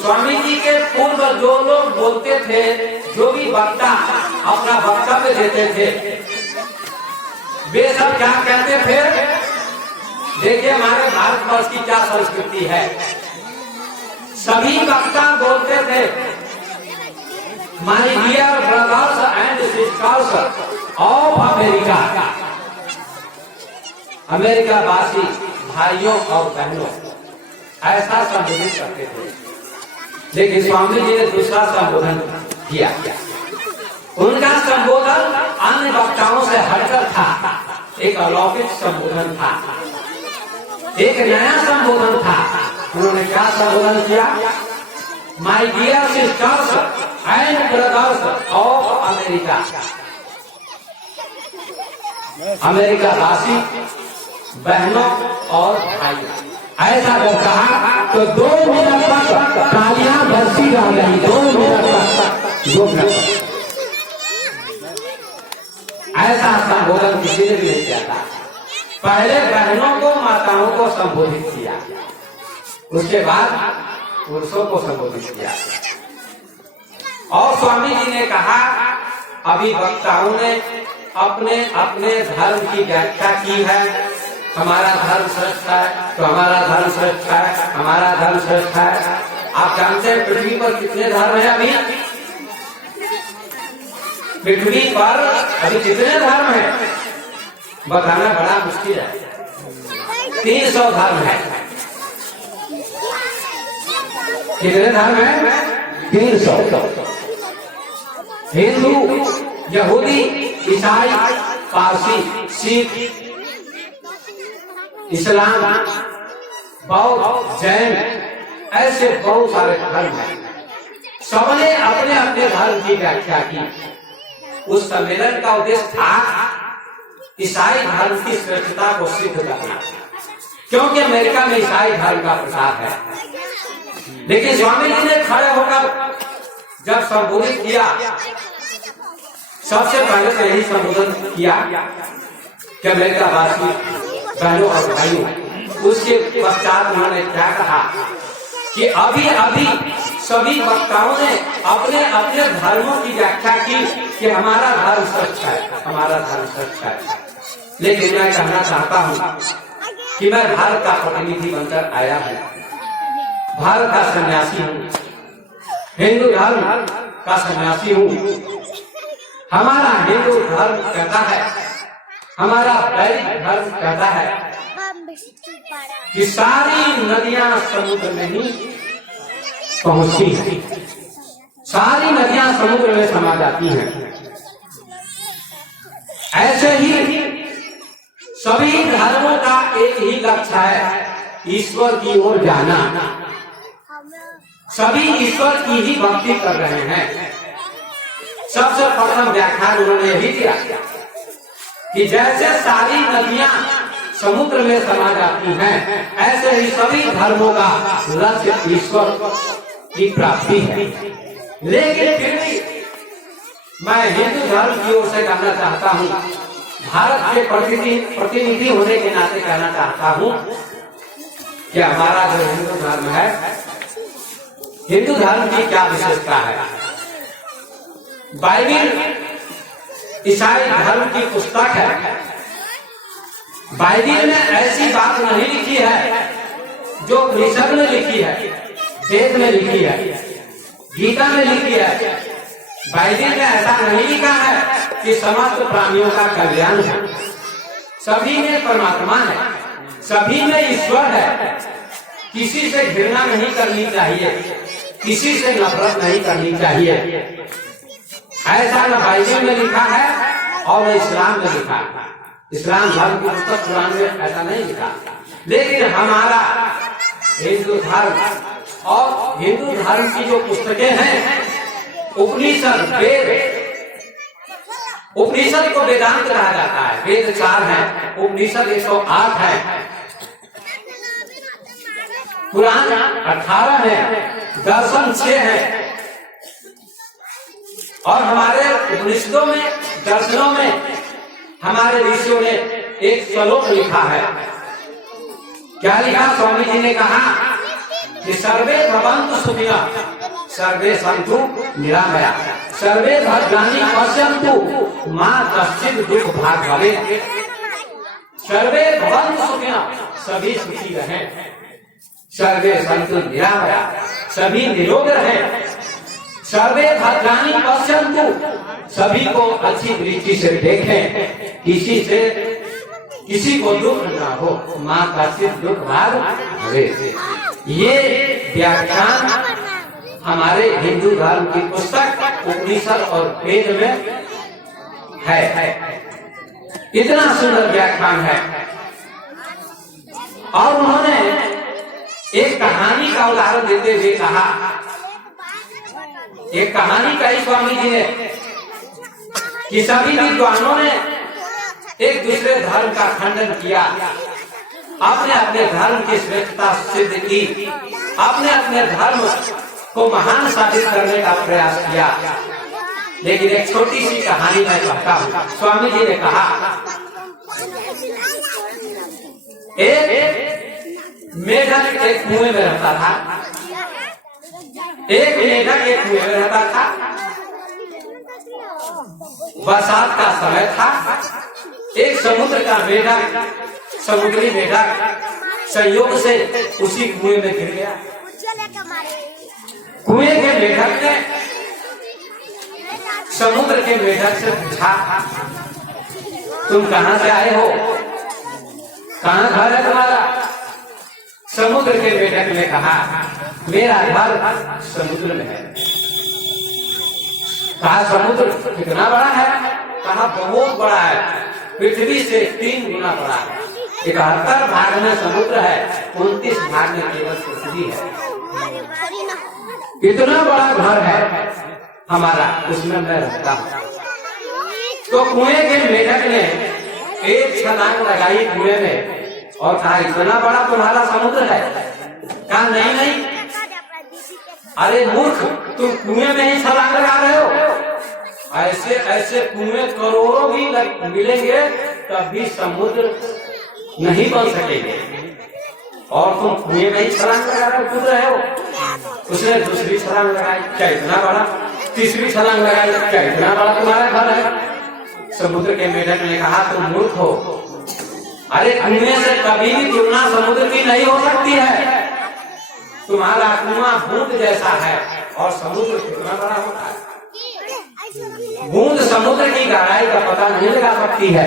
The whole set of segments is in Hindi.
स्वामी जी के पूर्व जो लोग बोलते थे, जो भी वक्ता अपना वक्तव्य देते थे, वे सब क्या कहते थे? देखिए हमारे भारतवर्ष की क्या संस्कृति है। सभी वक्ता बोलते थे, my dear brothers and sisters of America, America वासी भाइयों और बहनों, ऐसा संबोधित करते थे। लेकिन स्वामी जी ने दूसरा संबोधन किया। उनका संबोधन अन्य वक्ताओं से हटकर था, एक अलौकिक संबोधन था, एक नया संबोधन था। उन्होंने क्या संबोधन किया? My dear sisters and brothers of America, America वासी बहनों और भाइयों, ऐसा जब कहा तो 2 मिनट तक तालियां बजती रह गई। 2 मिनट तक 2 मिनट ऐसा संबोधन किसी ने भी नहीं किया था। पहले बहनों को, माताओं को संबोधित किया, उसके बाद पुरुषों को संबोधित किया। और स्वामी जी ने कहा, अभी वक्ताओं ने अपने अपने धर्म की व्याख्या की है। हमारा धर्म श्रेष्ठ है तो हमारा धर्म श्रेष्ठ है, हमारा धर्म श्रेष्ठ है। आप जानते हैं पृथ्वी पर कितने धर्म है? अभी पृथ्वी पर अभी कितने धर्म है बताना बड़ा मुश्किल है। 300 धर्म है। कितने धर्म है? 300। हिंदू, यहूदी, ईसाई, पारसी, सिख, इस्लाम, बौद्ध, जैन, ऐसे बहुत सारे धर्म हैं। सबने अपने अपने धर्म की व्याख्या की। उस सम्मेलन का उद्देश्य था ईसाई धर्म की श्रेष्ठता को सिद्ध करना, क्योंकि अमेरिका में ईसाई धर्म का प्रसार है। लेकिन स्वामी जी ने खड़े होकर जब संबोधित किया, सबसे पहले तो यही संबोधन किया कि अमेरिका वासी बहनों और भाइयों। उसके पश्चात उन्होंने क्या कहा कि अभी अभी सभी वक्ताओं ने अपने अपने धर्मों की व्याख्या की कि हमारा धर्म सच है, हमारा धर्म सच है। लेकिन मैं कहना चाहता हूँ कि मैं भारत का प्रतिनिधि बनकर आया हूँ, भारत का सन्यासी हूँ, हिंदू धर्म का सन्यासी हूँ। हमारा हिंदू धर्म कहता है, हमारा वैदिक धर्म कहता है कि सारी नदियां समुद्र में ही पहुंचती, सारी नदियां समुद्र में समा जाती हैं। ऐसे ही सभी धर्मों का एक ही लक्ष्य है, ईश्वर की ओर जाना। सभी ईश्वर की ही भक्ति कर रहे हैं। सबसे प्रथम व्याख्यान उन्होंने यही दिया कि जैसे सारी नदियां समुद्र में समा जाती हैं, ऐसे ही सभी धर्मों का लक्ष्य ईश्वर की प्राप्ति है। लेकिन फिर भी मैं हिंदू धर्म की ओर से कहना चाहता हूँ, भारत के प्रतिनिधि होने के नाते कहना चाहता हूँ कि हमारा जो हिंदू धर्म है, हिंदू धर्म की क्या विशेषता है। बाइबिल ईसाई धर्म की पुस्तक है। बाइबिल में ऐसी बात नहीं लिखी है जो उपनिषद में लिखी है, वेद में लिखी है, गीता में लिखी है। बाइबिल में ऐसा नहीं लिखा है कि समस्त प्राणियों का कल्याण है। सभी में परमात्मा है, सभी में ईश्वर है। किसी से घृणा नहीं करनी चाहिए, किसी से नफरत नहीं करनी चाहिए। ऐसा न बाइबिल में लिखा है और न इस्लाम में लिखा है। इस्लाम धर्म की पुस्तक कुरान में ऐसा नहीं लिखा। लेकिन हमारा हिंदू धर्म और हिंदू धर्म की जो पुस्तकें हैं, उपनिषद, वेद, उपनिषद को वेदांत कहा जाता है। वेद 4 है, उपनिषद 108 है, कुरान 18 है, दर्शन 6 है। और हमारे उपनिषदों में, दर्शनों में हमारे ऋषियों ने एक श्लोक लिखा है। क्या लिखा? स्वामी जी ने कहा कि सर्वे भवन्तु सुखिनः, सर्वे सन्तु निरामया, सर्वे भद्राणि पश्यन्तु मा कश्चित् दुःख भाग् भवेत्। सर्वे भवन्तु सुखिनः, सभी सुखी रहें। सर्वे सन्तु निरामया, सभी निरोग रहें। सर्वे भद्राणि पश्यन्तु, सभी को अच्छी दृष्टि से देखें, किसी को दुख न हो। माँ कश्चित् दुःख भाग् भवेत्। ये व्याख्यान हमारे हिंदू धर्म की पुस्तक उपनिषद और वेद में है। इतना सुंदर व्याख्यान है। और उन्होंने एक कहानी का उदाहरण देते हुए कहा, एक कहानी कही स्वामी जी ने कि सभी विद्वानों ने एक दूसरे धर्म का खंडन किया, अपने अपने धर्म की श्रेष्ठता सिद्ध की, अपने अपने धर्म को महान साबित करने का प्रयास किया। लेकिन एक छोटी सी कहानी मैं कहता हूँ। स्वामी जी ने कहा, एक मेढक एक कुएं में रहता था। एक मेढक एक कुएं में रहता था। बरसात का समय था। एक समुद्र का मेढक, समुद्री मेढक संयोग से उसी कुएं में गिर गया। कुएं के मेढक ने समुद्र के मेढक से पूछा, तुम कहाँ से आए हो, कहाँ घर है तुम्हारा? समुद्र के मेढक ने कहा, मेरा घर समुद्र में है। कहा समुद्र कितना बड़ा है? कहा बहुत बड़ा है, पृथ्वी से 3 गुना बड़ा है। 71 भाग में समुद्र है, 29 भाग में केवल पृथ्वी है। इतना बड़ा घर है हमारा, उसमें मैं रहता हूँ। तो कुएं के मेढक ने एक छलांग लगाई कुएं में और कहा, इतना बड़ा तुम्हारा समुद्र है? कहा नहीं नहीं, अरे मूर्ख, तुम कुएं में ही छलांग लगा रहे हो। ऐसे ऐसे कुएं करोड़ों भी मिलेंगे तब भी समुद्र नहीं बन सकेंगे, और तुम कुएं में ही छलांग लगा कूद रहे हो। उसने दूसरी छलांग लगाई, क्या इतना बड़ा? तीसरी छलांग लगाई, क्या इतना बड़ा तुम्हारा घर है? समुद्र के मेढक ने कहा, तुम मूर्ख हो, अरे कुएं से कभी भी तुलना समुद्र की नहीं हो सकती है। तुम्हारा कुआं बूंद जैसा है और समुद्र कितना बड़ा होता है। बूंद समुद्र की गहराई का पता नहीं लगा सकती है।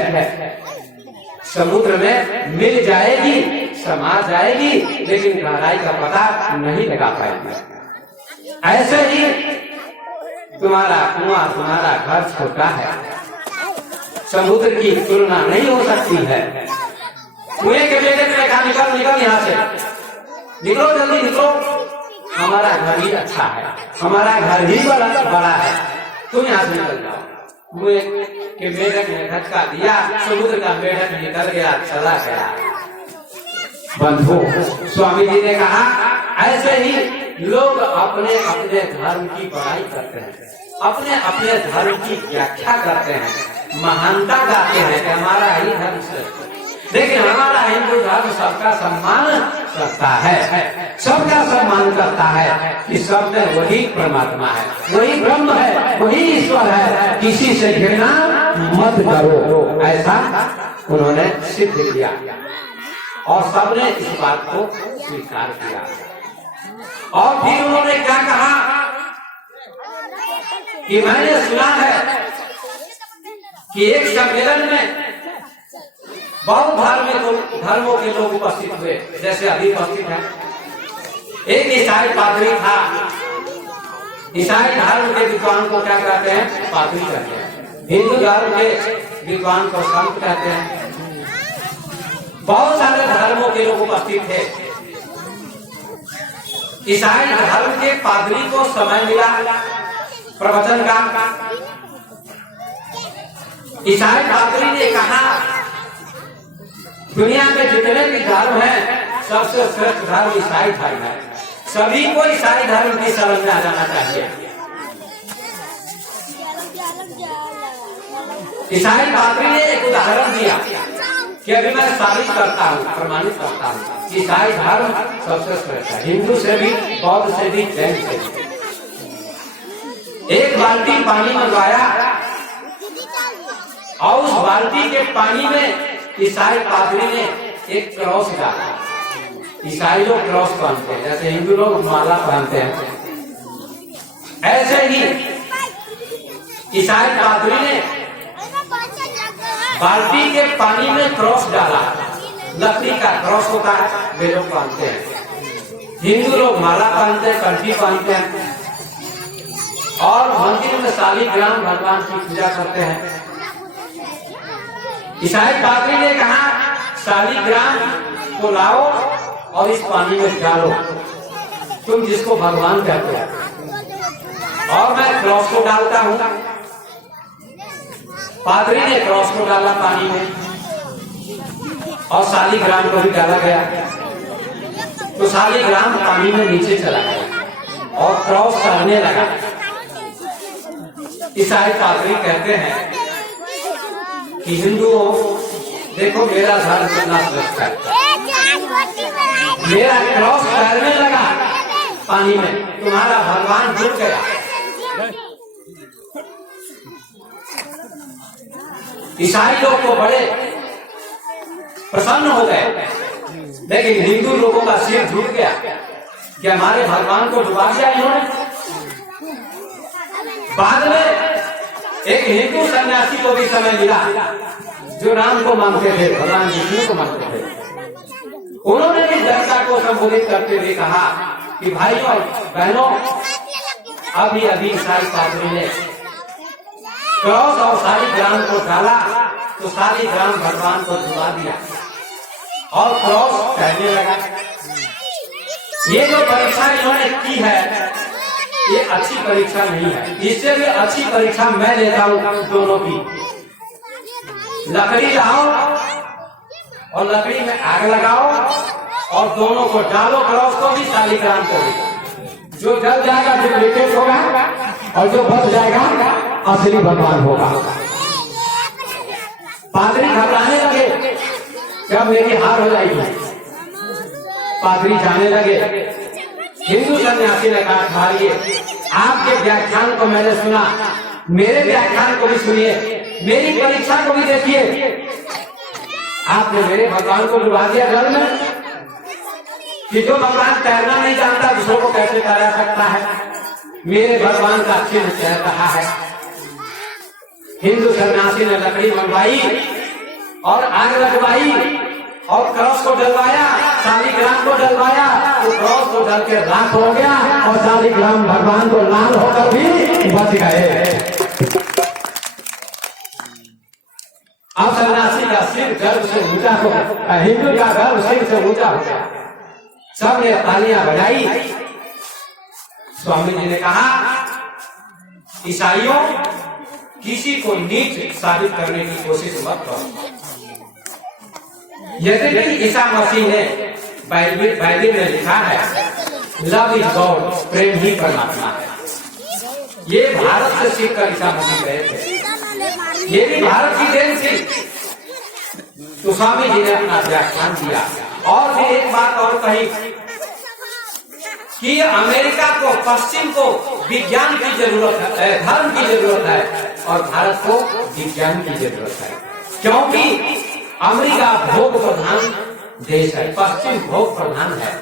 समुद्र में मिल जाएगी, समा जाएगी, लेकिन गहराई का पता नहीं लगा पाएगी। ऐसे ही तुम्हारा कुआं, तुम्हारा घर छोटा है, समुद्र की तुलना नहीं हो सकती है। कुएं के बेटे ने कहा, निकल निकल यहाँ से, निकलो जल्दी निकलो, हमारा घर ही अच्छा है, हमारा घर ही बड़ा है, तुम यहाँ से निकल जाओ। कुएं के मेढक ने धक्का दिया, समुद्र का मेढक निकल गया, चला गया। बंधु, स्वामी जी ने कहा, ऐसे ही लोग अपने अपने धर्म की बड़ाई करते हैं, अपने अपने धर्म की व्याख्या करते हैं, महानता गाते हैं कि हमारा ही धर्म श्रेष्ठ। लेकिन हमारा हिंदू धर्म सबका सम्मान करता है, सबका सम्मान करता है कि सब में वही परमात्मा है, वही ब्रह्म है, वही ईश्वर है, किसी से घृणा मत करो, ऐसा उन्होंने सिद्ध किया और सबने इस बात को स्वीकार किया। और फिर उन्होंने क्या कहा कि मैंने सुना है कि एक सम्मेलन में बहुत धर्मों के लोग उपस्थित हुए, जैसे अभी उपस्थित है। एक ईसाई पादरी था। ईसाई धर्म के विद्वान को क्या कहते हैं? पादरी कहते हैं। हिंदू धर्म के विद्वान को संत कहते हैं। बहुत सारे धर्मों के लोग उपस्थित थे। ईसाई धर्म के पादरी को समय मिला प्रवचन का। ईसाई पादरी ने कहा, दुनिया में जितने भी धर्म हैं, सबसे श्रेष्ठ धर्म ईसाई धर्म है, सभी को ईसाई धर्म की शरण में आ जाना चाहिए। ईसाई पादरी ने एक उदाहरण दिया कि अभी मैं साबित करता हूँ, प्रमाणित करता हूँ, ईसाई धर्म सबसे श्रेष्ठ है, हिंदू से भी, बौद्ध से भी, जैन से भी। एक बाल्टी पानी मंगवाया और उस बाल्टी के पानी में ईसाई पादरी ने एक क्रॉस डाला। ईसाई लोग क्रॉस पहनते हैं, जैसे हिंदू लोग माला पहनते हैं, ऐसे ही ईसाई पादरी ने बाल्टी के पानी में क्रॉस डाला। लकड़ी का क्रॉस होता है, वे लोग पहनते हैं। हिंदू लोग माला पहनते हैं, कंठी पहनते हैं और मंदिर में शालिग्राम भगवान की पूजा करते हैं। ईसाई पादरी ने कहा शालिग्राम को लाओ और इस पानी में डालो, तुम जिसको भगवान कहते हो, और मैं क्रॉस को डालता हूँ। पादरी ने क्रॉस को डाला पानी में और शालिग्राम को भी डाला गया, तो शालिग्राम पानी में नीचे चला गया और क्रॉस चढ़ने लगा। ईसाई पादरी कहते हैं कि हिंदुओं देखो मेरा धर्म कितना श्रेष्ठ है, मेरा क्रॉस तैरने लगा पानी में, तुम्हारा भगवान डूब गया। ईसाई लोग को बड़े प्रसन्न हो गए, लेकिन हिंदू लोगों का सिर झुक गया कि हमारे भगवान को डुबा दिया इन्होंने। बाद में एक हिंदू सन्यासी को भी समय मिला जो राम को मानते थे, भगवान विष्णु को मानते थे। उन्होंने भी जनता को संबोधित करते हुए कहा कि भाइयों बहनों, अभी अभी ईसाई पादरी ने क्रॉस और शालिग्राम को डाला तो शालिग्राम भगवान को डुबा दिया और क्रॉस कहने लगा। ये जो परीक्षा इन्होंने की है ये अच्छी परीक्षा नहीं है, इससे भी अच्छी परीक्षा मैं लेता हूँ दोनों की। लकड़ी लाओ और लकड़ी में आग लगाओ और दोनों को डालो, क्रॉस को भी शालिग्राम को भी। जो जल जाएगा डुप्लीकेट होगा और जो बच जाएगा असली भगवान होगा। पादरी घबराने लगे, जब मेरी हार हो जाएगी। पादरी जाने लगे। हिंदू सन्यासी ने कहा भाइये, आपके व्याख्यान को मैंने सुना, मेरे व्याख्यान को भी सुनिए, मेरी परीक्षा को भी देखिए। आपने मेरे भगवान को डुबा दिया जल में, कि जो भगवान तैरना नहीं जानता दूसरों को कैसे तैरा सकता है। मेरे भगवान का चिन्ह तैर रहा है। हिंदू सन्यासी ने लकड़ी मंगवाई और आग लगवाई और क्रॉस को डलवाया, शालिग्राम को डलवाया, तो क्रॉस को डल के राख हो गया और शालिग्राम भगवान को लाल होकर भी बच गए। अब सन्यासी का सिर गर्व से ऊंचा हो गया, हिंदू का गर्व सिर से ऊंचा हो गया। सबने तालियां बजाई। स्वामी जी ने कहा ईसाइयों, किसी को नीच साबित करने की कोशिश मत करो। यद्यपि ईसा मसीह ने बाइबल में लिखा है लव इज गॉड, प्रेम ही परमात्मा है। ये भारत से सीखकर ईसा मसीह गए थे, ये भी भारत की देन थी। तो स्वामी जी ने अपना व्याख्यान दिया और भी एक बात और कही कि अमेरिका को, पश्चिम को विज्ञान की जरूरत है, धर्म की जरूरत है, और भारत को विज्ञान की जरूरत है। क्योंकि अमेरिका भोग प्रधान देश है, पश्चिम भोग प्रधान है।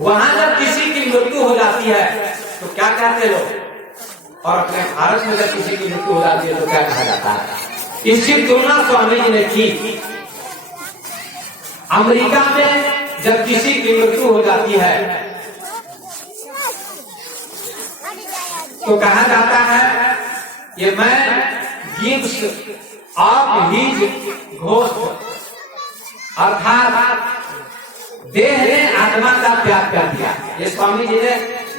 वहां जब किसी की मृत्यु हो जाती है तो क्या कहते लोग, और अपने भारत में जब किसी की मृत्यु हो जाती है तो क्या कहा जाता है। इसकी तुलना स्वामी जी ने की। अमेरिका में जब किसी की मृत्यु हो जाती है तो कहा जाता है ये man gives up his ghost, अर्थात देह ने आत्मा का त्याग कर दिया। ये स्वामी जी ने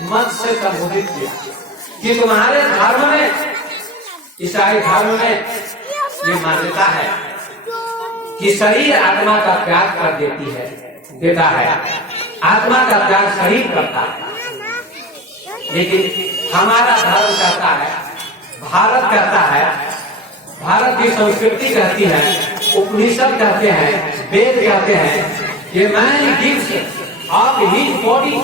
मन से संबोधित किया कि तुम्हारे धर्म में, ईसाई धर्म में ये मान्यता है कि शरीर आत्मा का त्याग कर देती है, देता है। आत्मा का त्याग शरीर करता है, लेकिन हमारा धर्म कहता है, भारत कहता है, भारत की संस्कृति कहती है उपनिषद कहते हैं, वेद कहते हैं कि man gives off his body.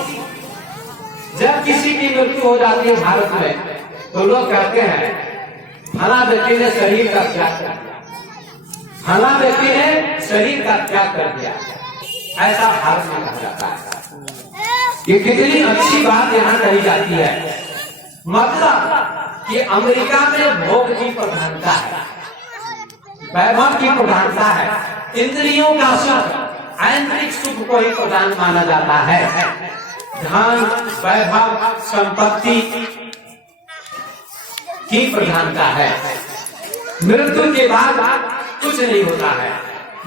जब किसी की मृत्यु हो जाती है भारत में तो लोग कहते हैं फला व्यक्ति ने शरीर का त्याग कर दिया, फला व्यक्ति ने शरीर का त्याग कर दिया, ऐसा भारत में कहा जाता है। ये कितनी अच्छी बात यहाँ कही जाती है। मतलब कि अमेरिका में भोग की प्रधानता है, वैभव की प्रधानता है, इंद्रियों का सुख, आंतरिक सुख को ही प्रधान माना जाता है। धन, वैभव, संपत्ति की प्रधानता है। मृत्यु के बाद कुछ नहीं होता है।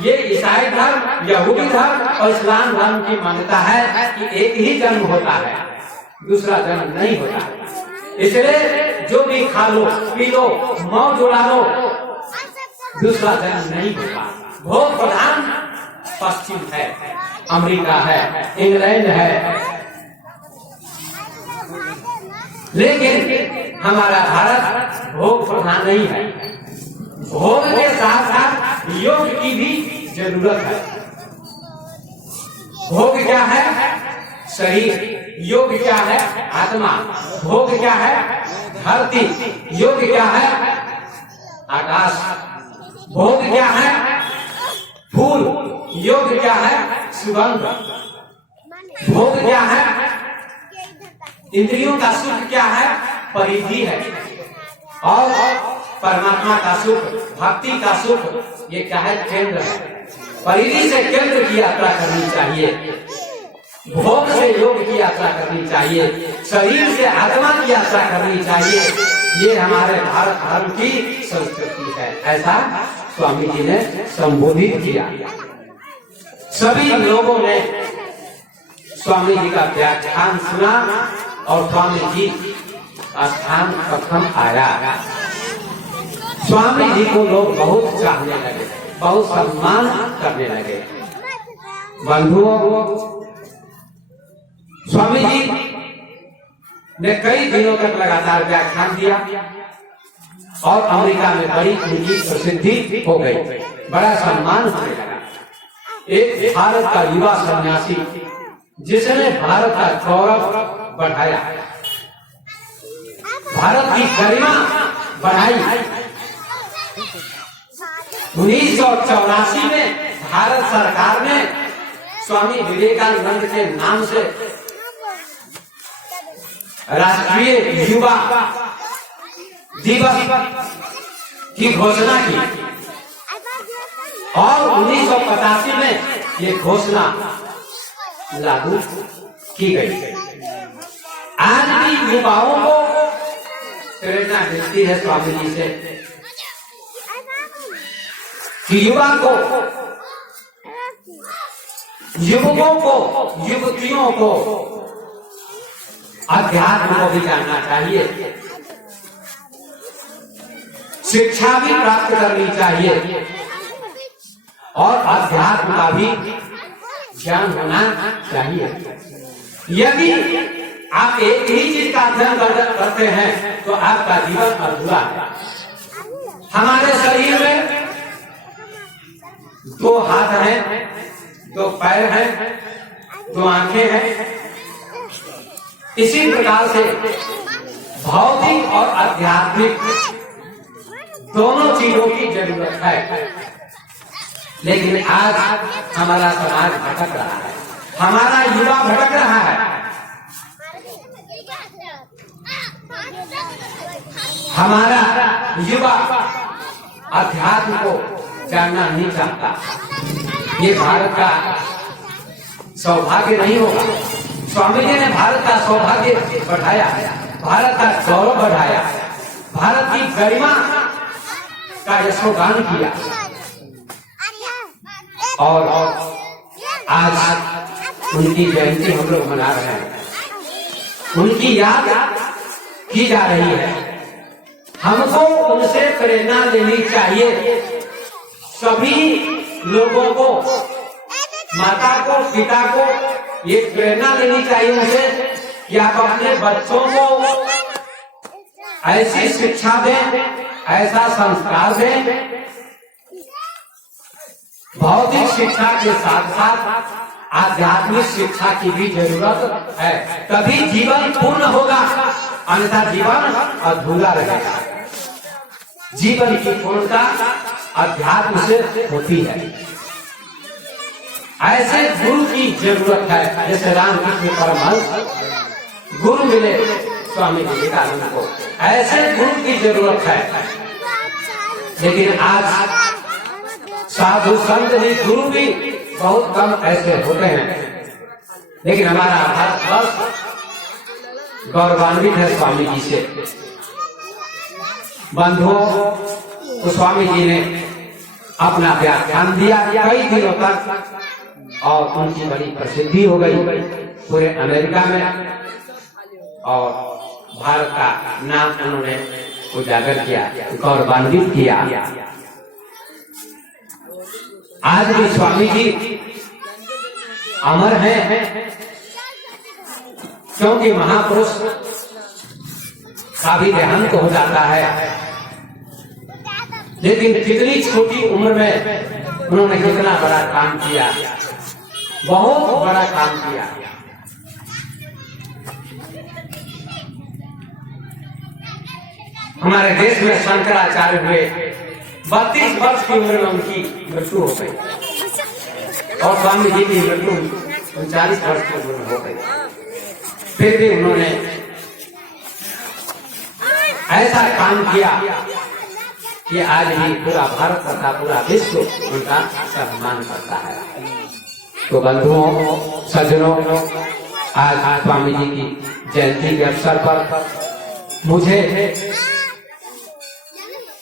ये ईसाई धर्म, यहूदी धर्म और इस्लाम धर्म की मान्यता है कि एक ही जन्म होता है, दूसरा जन्म नहीं होता। इसलिए जो भी खा लो, पी लो, मौज उड़ा लो, दूसरा जन्म नहीं होता। भोग प्रधान पश्चिम है, अमेरिका है, इंग्लैंड है, लेकिन हमारा भारत भोग प्रधान नहीं है। भोग के साथ साथ योग की भी जरूरत है। भोग क्या है? शरीर। योग क्या है? आत्मा। भोग क्या है? धरती। योग क्या है? आकाश। भोग क्या है? फूल। योग क्या है? सुगंध। भोग क्या है? इंद्रियों का सुख क्या है? परिधि है। और परमात्मा का सुख, भक्ति का सुख, ये क्या है? केंद्र है। परिधि से केंद्र की यात्रा करनी चाहिए, भोग से योग की यात्रा करनी चाहिए, शरीर से आत्मा की यात्रा करनी चाहिए। ये हमारे भारत धर्म की संस्कृति है। ऐसा स्वामी जी ने संबोधित किया। सभी लोगों ने स्वामी जी का व्याख्यान सुना और स्वामी जी स्थान प्रथम आया। स्वामी जी को लोग बहुत चाहने लगे, बहुत सम्मान करने लगे। बंधुओं, स्वामी जी ने कई दिनों तक लगातार व्याख्यान दिया और अमेरिका में बड़ी उनकी प्रसिद्धि हो गई, बड़ा सम्मान होने लगा। एक भारत का युवा सन्यासी जिसने भारत का गौरव बढ़ाया, भारत की गरिमा बढ़ाई। 1984 में भारत सरकार ने स्वामी विवेकानंद के नाम से राष्ट्रीय युवा दिवस की घोषणा की और 1985 में ये घोषणा लागू की गई। आज भी युवाओं को प्रेरणा मिलती है स्वामी जी से कि युवा को, युवकों को, युवतियों को अध्यात्म को भी जानना चाहिए, शिक्षा भी प्राप्त करनी चाहिए और अध्यात्म का भी ज्ञान होना चाहिए। यदि आप एक ही चीज का अध्ययन करते हैं तो आपका जीवन अधूरा है। हमारे शरीर में 2 हाथ हैं, 2 पैर हैं, 2 आंखें हैं। इसी प्रकार से भौतिक और आध्यात्मिक दोनों चीजों की जरूरत है। लेकिन आज हमारा समाज भटक रहा है, हमारा युवा भटक रहा है। हमारा युवा अध्यात्म को जानना नहीं चाहता। ये भारत का सौभाग्य नहीं होगा। स्वामी जी ने भारत का सौभाग्य बढ़ाया, भारत का गौरव बढ़ाया, भारत की गरिमा का यशोगान किया और आज उनकी जयंती हम लोग मना रहे हैं, उनकी याद की जा रही है। हमको उनसे प्रेरणा लेनी चाहिए। सभी लोगों को, माता को, पिता को ये प्रेरणा लेनी चाहिए उनसे कि आप अपने बच्चों को ऐसी शिक्षा दें, ऐसा संस्कार दें भौतिक शिक्षा के साथ साथ आध्यात्मिक शिक्षा की भी जरूरत है, तभी जीवन पूर्ण होगा, अन्यथा जीवन अधूरा रहेगा। जीवन की पूर्णता अध्यात्म से होती है। ऐसे गुरु की जरूरत है, जैसे रामकृष्ण परमहंस गुरु मिले स्वामी विवेकानंद को, ऐसे गुरु की जरूरत है। लेकिन आज साधु संत भी गुरु भी बहुत कम ऐसे होते हैं। लेकिन हमारा भारतवर्ष गौरवान्वित है स्वामी जी से। बंधुओं तो स्वामी जी ने अपना व्याख्यान दिया कई दिनों तक, और उनकी बड़ी प्रसिद्धि हो गई पूरे अमेरिका में, और भारत का नाम उन्होंने उजागर किया, गौरवान्वित किया। आज भी स्वामी जी अमर हैं, क्योंकि महापुरुष का भी देहांत हो जाता है, लेकिन कितनी छोटी उम्र में उन्होंने कितना बड़ा काम किया, बहुत बड़ा काम किया। हमारे देश में शंकराचार्य हुए, 32 वर्ष की उम्र में उनकी मृत्यु हो गई, और स्वामी जी की मृत्यु 39 वर्ष की उम्र में हो गई। फिर भी उन्होंने ऐसा काम किया कि आज भी पूरा भारत तथा पूरा विश्व उनका सम्मान करता है। तो बंधुओं सज्जनों, आज स्वामी जी की जयंती के अवसर पर मुझे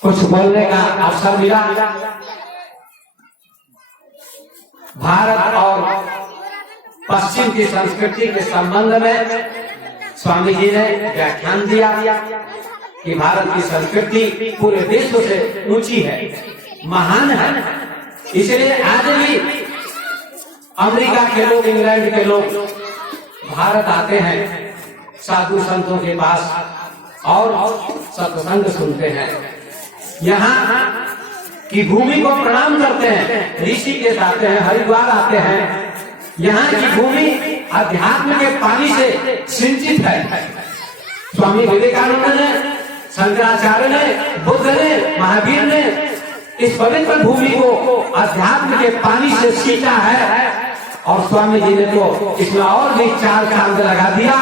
कुछ बोलने का अवसर मिला। भारत और पश्चिम की संस्कृति के संबंध में स्वामी जी ने व्याख्यान दिया कि भारत की संस्कृति पूरे विश्व से ऊंची है, महान है। इसलिए आज भी अमेरिका के लोग, इंग्लैंड के लोग भारत आते हैं साधु संतों के पास और सत्संग सुनते हैं। यहाँ की भूमि को प्रणाम करते हैं, ऋषिकेश आते हैं, हरिद्वार आते हैं। यहाँ की भूमि अध्यात्म के पानी से सिंचित है। स्वामी विवेकानंद ने, शंकराचार्य ने, बुद्ध ने, महावीर ने इस पवित्र भूमि को अध्यात्म के पानी से सींचा है, और स्वामी जी ने तो इसमें और भी 4 चांद लगा दिया।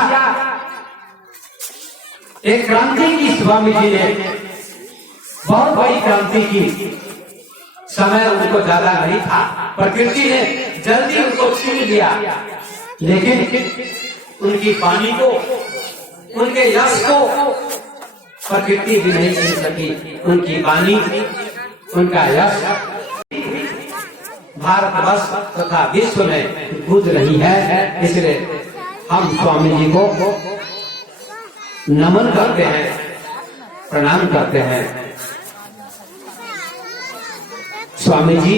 एक क्रांति की स्वामी जी ने, बहुत बड़ी क्रांति की। समय उनको ज्यादा नहीं था, प्रकृति ने जल्दी उनको छीन लिया, लेकिन उनकी वाणी को, उनके यश को प्रकृति भी नहीं छीन सकी। उनकी वाणी, उनका यश भारतवर्ष तथा विश्व में गूंज रही है। इसलिए हम स्वामी जी को नमन करते हैं, प्रणाम करते हैं। स्वामी जी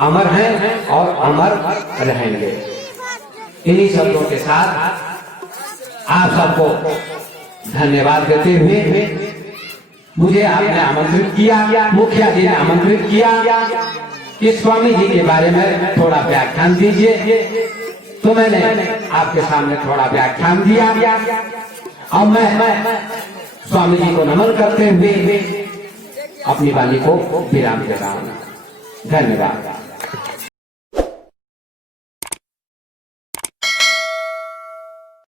अमर हैं और अमर रहेंगे। इन्हीं शब्दों के साथ आप सबको धन्यवाद देते हुए मुझे आपने आमंत्रित किया, मुखिया जी ने आमंत्रित किया कि स्वामी जी के बारे में थोड़ा व्याख्यान दीजिए। तो मैंने आपके सामने थोड़ा व्याख्यान दिया, और मैं स्वामी जी को नमन करते हुए अपनी वाणी को विराम दे रहा हूँ। धन्यवाद।